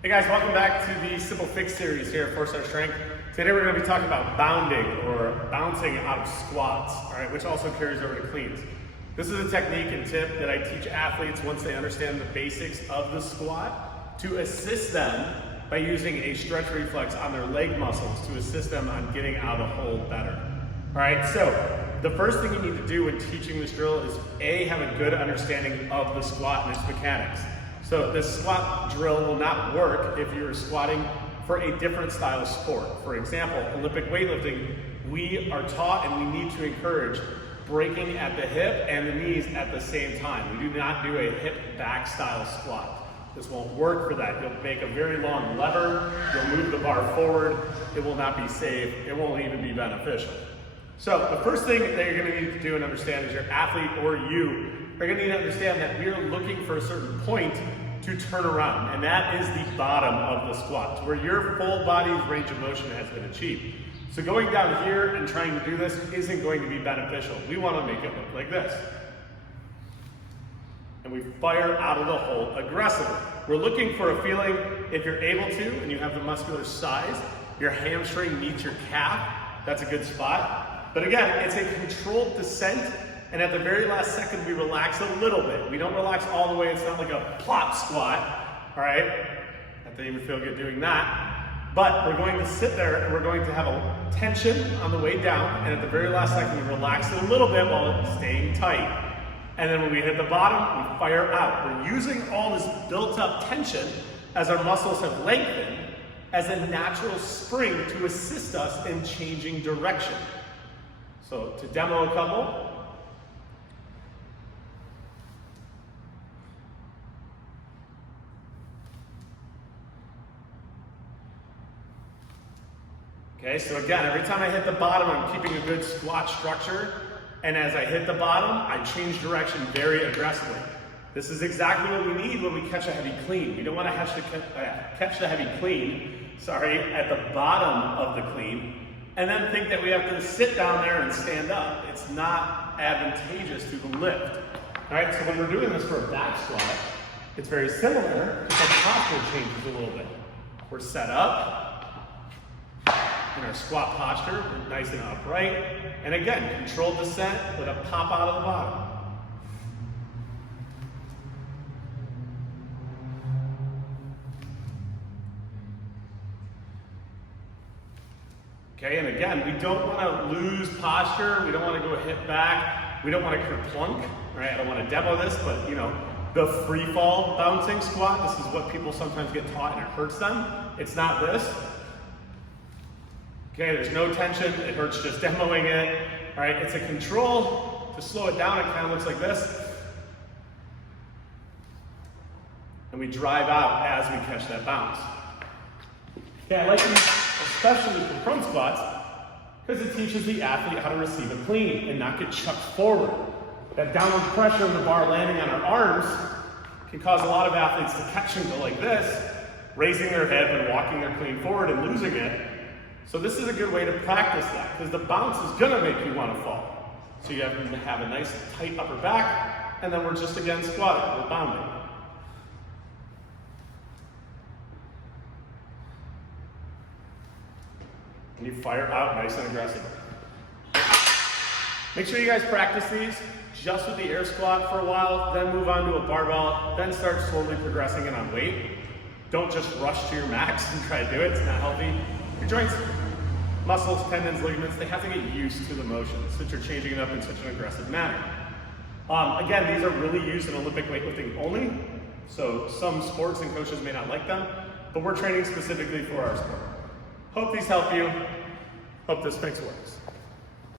Hey guys, welcome back to the Simple Fix series here at 4-Star Strength. Today we're going to be talking about bounding or bouncing out of squats, all right, which also carries over to cleans. This is a technique and tip that I teach athletes once they understand the basics of the squat to assist them by using a stretch reflex on their leg muscles to assist them on getting out of the hold better. All right, so the first thing you need to do when teaching this drill is A, have a good understanding of the squat and its mechanics. So this squat drill will not work if you're squatting for a different style of sport. For example, Olympic weightlifting, we are taught and we need to encourage breaking at the hip and the knees at the same time. We do not do a hip back style squat. This won't work for that. You'll make a very long lever, you'll move the bar forward, it will not be safe, it won't even be beneficial. So the first thing that you're gonna need to do and understand is your athlete or you are gonna need to understand that we are looking for a certain point to turn around, and that is the bottom of the squat, where your full body's range of motion has been achieved. So going down here and trying to do this isn't going to be beneficial. We wanna make it look like this. And we fire out of the hole aggressively. We're looking for a feeling, if you're able to, and you have the muscular size, your hamstring meets your calf, that's a good spot. But again, it's a controlled descent, and at the very last second, we relax a little bit. We don't relax all the way. It's not like a plop squat, all right? I didn't even feel good doing that. But we're going to sit there, and we're going to have a tension on the way down, and at the very last second, we relax it a little bit while staying tight. And then when we hit the bottom, we fire out. We're using all this built-up tension as our muscles have lengthened as a natural spring to assist us in changing direction. So to demo a couple, okay, so again, every time I hit the bottom, I'm keeping a good squat structure. And as I hit the bottom, I change direction very aggressively. This is exactly what we need when we catch a heavy clean. We don't want to catch the heavy clean, at the bottom of the clean, and then think that we have to sit down there and stand up. It's not advantageous to the lift. All right, so when we're doing this for a back squat, it's very similar, but posture changes a little bit. We're set up in our squat posture, we're nice and upright. And again, controlled descent with a pop out of the bottom. Okay, and again, we don't want to lose posture. We don't want to go hip back. We don't want to kerplunk, right? I don't want to demo this, but you know, the free fall bouncing squat, this is what people sometimes get taught and it hurts them. It's not this. Okay, there's no tension, it hurts just demoing it. All right, it's a control. To slow it down, it kind of looks like this. And we drive out as we catch that bounce. Okay, I like these, especially for front squats, because it teaches the athlete how to receive a clean and not get chucked forward. That downward pressure of the bar landing on our arms can cause a lot of athletes to catch and go like this, raising their hip and walking their clean forward and losing it. So this is a good way to practice that, because the bounce is gonna make you wanna fall. So you have to have a nice tight upper back, and then we're just again squatting, we're bounding. And you fire out nice and aggressive. Make sure you guys practice these just with the air squat for a while, then move on to a barbell, then start slowly progressing it on weight. Don't just rush to your max and try to do it, it's not healthy. Your joints, muscles, tendons, ligaments, they have to get used to the motion since you're changing it up in such an aggressive manner. Again, these are really used in Olympic weightlifting only, so some sports and coaches may not like them, but we're training specifically for our sport. Hope these help you. Hope this fix works.